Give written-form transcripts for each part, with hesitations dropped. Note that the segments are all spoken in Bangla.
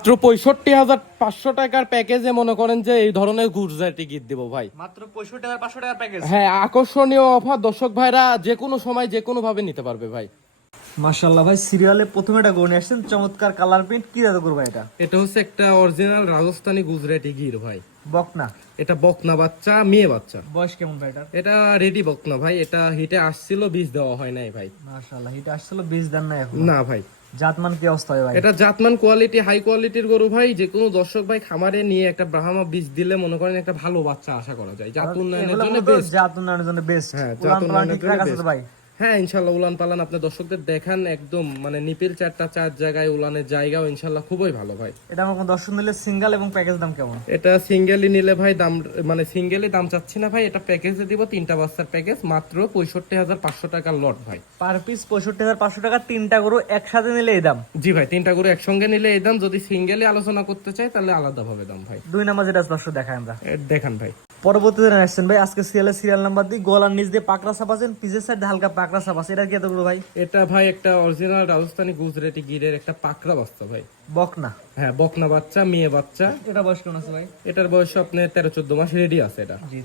মাত্র 65,500 টাকার প্যাকেজে মনে করেন যে এই ধরনের গুজরাটি টিকিট দিব ভাই। মাত্র 65,500 টাকার প্যাকেজ। হ্যাঁ, আকর্ষণীয় অফার, দর্শক ভাইরা যে কোনো সময় যে কোনো ভাবে নিতে পারবে ভাই। মাশাআল্লাহ ভাই, সিরিয়ালে প্রথমে এটা গনে আসছেন, চমৎকার কালার প্রিন্ট। কি জাদু করবা এটা? এটা হচ্ছে একটা অরিজিনাল রাজস্থানী গুজরাটি গির ভাই। বকনা? এটা বকনা বাচ্চা, মেয়ে বাচ্চা। বয়স কেমন ভাই এটা? এটা রেডি বকনা ভাই। এটা হিটে আসছিল, বীজ দেওয়া হয় নাই ভাই। মাশাআল্লাহ, এটা আসলে বীজ দেন না এখন? না ভাই। জাতমান কি অবস্থা ভাই? এটা জাতমান কোয়ালিটি, হাই কোয়ালিটির গরু ভাই। যে কোনো দর্শক ভাই খামারে নিয়ে একটা ব্রাহ্মা বীজ দিলে মনে করেন একটা ভালো বাচ্চা আশা করা যায়। জাত উন্নয়নের জন্য বেস্ট। জাত উন্নয়নের জন্য বেস্ট। হ্যাঁ, উলান জাত পালান উন্নয়নের ঠিকঠাক জন্য আছে তো বেস্ট ভাই? হ্যাঁ, ইনশাল্লাহ উলান পালান আপনি দর্শকদের দেখান, একদম মানে নিপিল চার জায়গায় উলানের জায়গাও ইনশাল্লাহ খুবই ভালো ভাই। এটা আমার কোন দর্শক নিলে সিঙ্গেল এবং প্যাকেজ দাম কেমন? এটা সিঙ্গেলই নিলে ভাই দাম মানে সিঙ্গেলই দাম চাচ্ছি না ভাই। এটা প্যাকেজে দিব, 3টা বাচ্চার প্যাকেজ, মাত্র 65,500 টাকার লট ভাই। পার পিস 65,500 টাকা, 3টা গরু একসাথে নিলে এই দাম? জি ভাই, 3টা গরু একসঙ্গে নিলে এই দাম। যদি সিঙ্গেলই আলোচনা করতে চাই তাহলে আলাদা ভাবে দাম ভাই। 2 নাম্বার যেটা দর্শক দেখায় আমরা। দেখান ভাই। পরবর্তীতে আসছেন ভাই, আজকে সিরিয়াল নাম্বার দিয়ে গলার নিচ দিয়ে পাকড়া ছাপ আছেন, পিছের সাইডে হালকা পাকড়া ছাপ আছে। এটা কি এত গরু ভাই? এটা ভাই একটা অরিজিনাল রাজস্থানী গুজরাটি গিরের একটা পাকড়া বাচ্চা ভাই। বকনা? হ্যাঁ, বকনা বাচ্চা, মেয়ে বাচ্চা। এটা বয়স কেমন আছে ভাই? এটার বয়স আপনার 13-14 মাস রেডি আছে। এটা জি,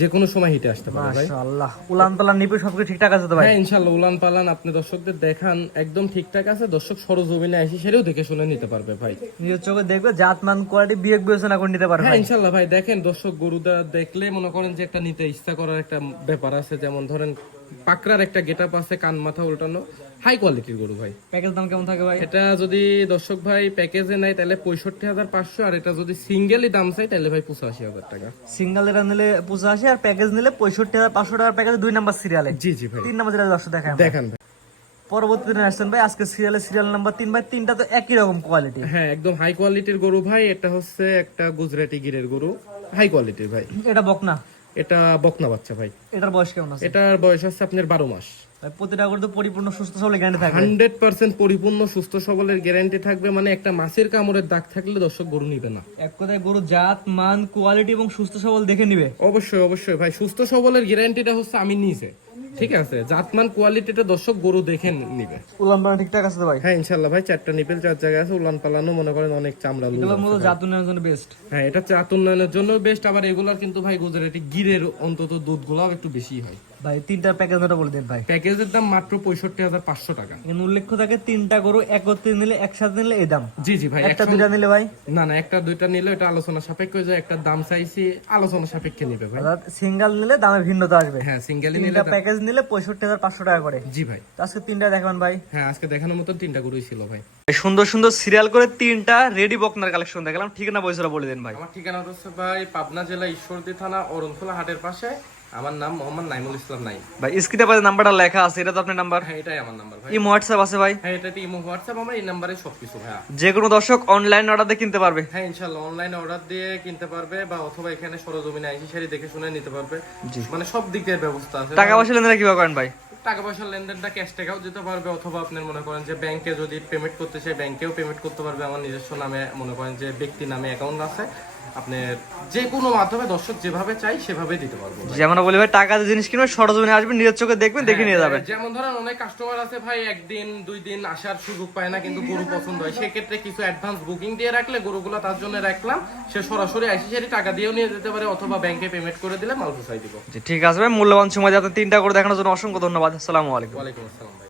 যে কোনো সময় হিটে আসতে পারে ভাই। মাশাআল্লাহ, উলান পালান নিপে সবকিছু ঠিকঠাক আছে তো ভাই? হ্যাঁ, ইনশাআল্লাহ উলান পালান আপনি দর্শকদের দেখান, একদম ঠিকঠাক আছে। দর্শক সরজমিনে আসি সেটাও দেখে শুনে নিতে পারবে ভাই। নিজের চোখে দেখবে, জাতমান কোয়ালিটি বিবেক বিবেচনা করে নিতে পারবে। হ্যাঁ, ইনশাআল্লাহ ভাই। দেখেন দর্শক, গরুটা দেখলে মনে করেন যে একটা নিতে ইচ্ছা করার একটা ব্যাপার আছে। যেমন ধরেন পাকড়ার একটা গেটআপ আছে, কান মাথা উল্টানো, হাই কোয়ালিটির গরু ভাই। প্যাকেজ দাম কেমন থাকে ভাই? এটা যদি দর্শক ভাই প্যাকেজে নেয় তাহলে 65,500, আর এটা যদি সিঙ্গেলই দাম চাই তাহলে ভাই 85,000 টাকা। সিঙ্গেল এটা নিলে 85 আর প্যাকেজ নিলে 65,500 টাকার প্যাকেজ, 2 নাম্বার সিরিয়ালে। জি জি ভাই। 3 নাম্বার যেটা দর্শক দেখায় আমরা। দেখান ভাই। পরবর্তীতে আসছেন ভাই, আজকে সিরিয়াল নাম্বার 3 ভাই। 3টা তো একই রকম কোয়ালিটি। হ্যাঁ, একদম হাই কোয়ালিটির গরু ভাই। এটা হচ্ছে একটা গুজরাটি গিরের গরু, হাই কোয়ালিটির ভাই। এটা বকনা? এটা বকনা বাচ্চা ভাই। এটার বয়স কেমন আছে? এটার বয়স আছে আপনার 12 মাস। ভাই প্রতিটা করে তো পরিপূর্ণ সুস্থ সবল গ্যারান্টি থাকবে? 100% পরিপূর্ণ সুস্থ সবলের গ্যারান্টি থাকবে। মানে একটা মাছের কামড়ের দাগ থাকলে দর্শক গরু নিবে না। এক কথায় গরু জাত মান কোয়ালিটি এবং সুস্থ সবল দেখে নিবে? অবশ্যই অবশ্যই ভাই। সুস্থ সবলের গ্যারান্টিটা হচ্ছে আমি নিজে, ঠিক আছে। জাতমান কোয়ালিটিটা দর্শক গরু দেখে নিবে। উলান পালান ঠিকঠাক আছে তো ভাই? হ্যাঁ, ইনশাল্লাহ ভাই। 4টা নিপেল 4 জায়গায় আছে। উলান পালানো মনে করেন অনেক চামড়া লুজ এগুলোর মতো আছে ভাই। জাত উন্নয়নের জন্য বেস্ট। হ্যাঁ, এটা জাত উন্নয়নের জন্য বেস্ট। আবার এগুলার কিন্তু ভাই গুজরাটি গিরের অন্তত দুধগুলাও একটু বেশি হয় ভাই 3টার প্যাকেজ ওটা বলে দিন ভাই। প্যাকেজের দাম মাত্র 65,500 টাকা। এখানে উল্লেখ্য থাকে 3টা গরু একত্রে নিলে, একসাথে নিলে এই দাম। জি জি ভাই। একটা দুইটা নিলে ভাই? না না, একটা দুইটা নিলে এটা আলোচনা সাপেক্ষ হয়ে যায়। একটা দাম চাইছি আলোচনা সাপেক্ষে নিবে ভাই। অর্থাৎ সিঙ্গেল নিলে দামে ভিন্নতা আসবে। হ্যাঁ, সিঙ্গেলই নিলে 3টা প্যাকেজ নিলে 65,500 টাকা করে। জি ভাই। তো আজকে 3টা দেখাবেন ভাই? হ্যাঁ, আজকে দেখানোর মতন 3টা গরুই ছিল ভাই। সুন্দর সুন্দর সিরিয়াল করে 3টা রেডি বকনার কালেকশন দেখালাম। ঠিকানা বয়সটা বলে দেন ভাই। আমার ঠিকানা হচ্ছে ভাই পাবনা জেলা ঈশ্বরদী থানা অরণখোলা হাটের পাশে। আমার নাম মোহাম্মদ নাইমুল ইসলাম নাই। ভাই স্ক্রিনে পাশে নাম্বারটা লেখা আছে, এটা তো আপনার নাম্বার? হ্যাঁ, এটাই আমার নাম্বার ভাই। এই হোয়াটসঅ্যাপ আছে ভাই? হ্যাঁ, এটাতে ইমো হোয়াটসঅ্যাপ, আমার এই নাম্বারে সবকিছু ভাই। যে কোনো দর্শক অনলাইন অর্ডার দিয়ে কিনতে পারবে? হ্যাঁ, ইনশাআল্লাহ অনলাইনে অর্ডার দিয়ে কিনতে পারবে, বা অথবা এখানে সরজমিনে আইসি শাড়ি দেখে শুনে নিতে পারবে। মানে সব দিক দিয়ে ব্যবস্থা আছে। টাকা পয়সা লেনদেন কিভাবে করেন ভাই? টাকা পয়সার লেনদেনটা ক্যাশ টাকাও দিতে পারবে, অথবা আপনার মনে করেন যে ব্যাংকে যদি পেমেন্ট করতে চাই ব্যাংকেও পেমেন্ট করতে পারবে। আমার নিজস্ব নামে মনে করেন যে ব্যক্তি নামে অ্যাকাউন্ট আছে। আপনার যে কোনো মাধ্যমে দর্শক যেভাবে চাই সেভাবে দিতে পারবো। যেমন বলি ভাই, টাকা দিয়ে জিনিস কিনবেন, সরজমিনে আসবেন, নিজের চোখে দেখবেন, দেখে নিয়ে যাবেন। যেমন ধরেন অনেক কাস্টমার আছে ভাই 1 দিন 2 দিন আসার সুযোগ পায় না, কিন্তু গরু পছন্দ হয়। সেক্ষেত্রে কিছু অ্যাডভান্স বুকিং দিয়ে রাখলে গরুগুলো তার জন্য রাখলাম, সে সরাসরি আইসি সারি টাকা দিয়েও নিয়ে যেতে পারে, অথবা ব্যাংকে পেমেন্ট করে দিলে মাল পৌঁছাই দিব। ঠিক আছে ভাই, মূল্যবান সময় দিয়ে 3টা করে দেখানোর জন্য অসংখ্য ধন্যবাদ। আসসালামু আলাইকুম। ওয়ালাইকুম আসসালাম ভাই।